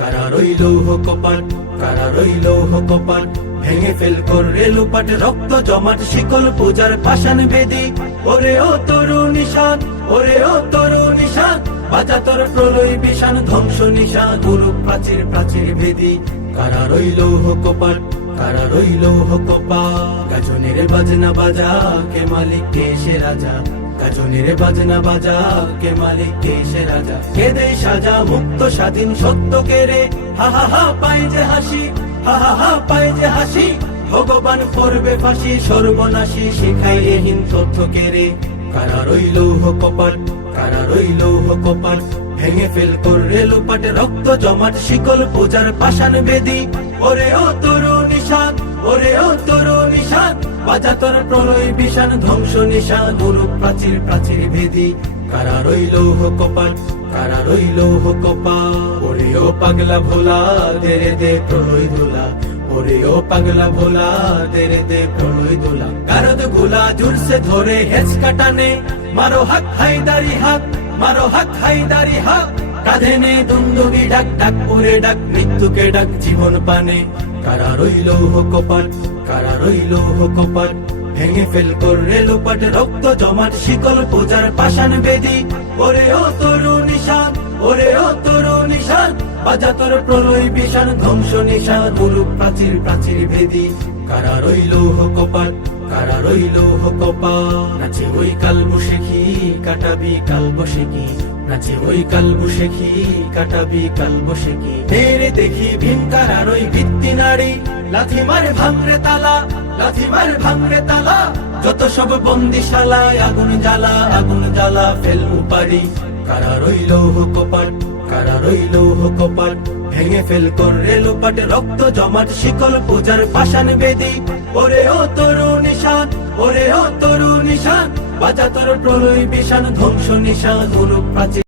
কারা রইল কপাট, কারা রইল কপাট, ভেঙে ফেল করে লুপাট, রক্ত জমাট শিকল পূজার পাষাণ বেদি। ওরে ও তরু নিশান, ওরে ও তরু নিশান, বাজা তোর প্রলয় বিষাণ, ধ্বংস নিশান, গুরু প্রাচীর প্রাচীর ভেদি। কারা রইল কপাট, কারা রইল কপাট, গাজনের বাজনা বাজা, কে মালিক কে সে রাজা। গাজনের বাজনা বাজা, কে মালিক কে সে রাজা। কে দেয় সাজা মুক্ত স্বাধীন সত্য কে রে, হা হা হা পায় যে হাসি, হা হা হা পায় যে হাসি। ভগবান করবে ফাঁসি, সর্বনাশী শিখাই এহীন তথ্য কে রে। কারা রইল কপাট, কারা রইল কপাট, ভেঙে ফেল করে লুপাট, রক্ত জমাট শিকল পূজার পাষাণ বেদি। ওরে ও তরু নিশান, ওরে ও তরু নিশান, বাজা তোর প্রলয় বিষাণ, ধ্বংস নিশান, গুরু প্রাচীর প্রাচীর ভেদি। কারা রইল কপাট, কারা রইল কপাট, ওরে ও পাগলা ভোলা, দেরে দে প্রলয় দোলা। ওরে ও পাগলা ভোলা, দেরে দে প্রলয় দোলা। গারদ গোলা জুরসে ধরে হেঁচ কাটানে, মারো হাক হায়দারি হাক, মারো হাক হায়দারি হাক। কাঁধে নে দুন্দুবি ডাক, ডাক ওরে ডাক, মৃত্যুকে ডাক জীবন পানে। কারা রইল কপাট, কারা রইল কপাট, ভেঙে ফেল করে লুপাট, রক্ত জমাট শিকল পূজার পাষাণ বেদি। ওরে ও তরু নিশান, ওরে ও তরু নিশান, বাজা তোর প্রলয় বিষাণ, ধ্বংস নিশান, গুরু প্রাচীর প্রাচীর ভেদি। কারা রইল কপাট, কারা রইল কপাট, নাচে ওই কাল বসেখি, কাটাবি কাল বসেখি। নাচে ওই কাল বসেখি, কাটাবি কাল বসেখি। তেরে দেখি ভীম কারার ওই ভিত্তি নারী, লাথি মারে ভাঙরে তালা, লাথি মারে ভাঙরে তালা। যত সব বন্দিশালায় আগুন জ্বালা, আগুন জ্বালা ফেল উপারি। কারা রইল কপাট, কারা রইল কপাট, ভেঙে ফেল করে লুপাট, রক্ত জমাট শিকল পূজার পাষাণ বেদি। ওরে ও তরু নিশান, ওরে ও তরু নিশান, বাজা তোর প্রলয় বিষাণ, ধ্বংস নিশান, গুরু প্রাচীর।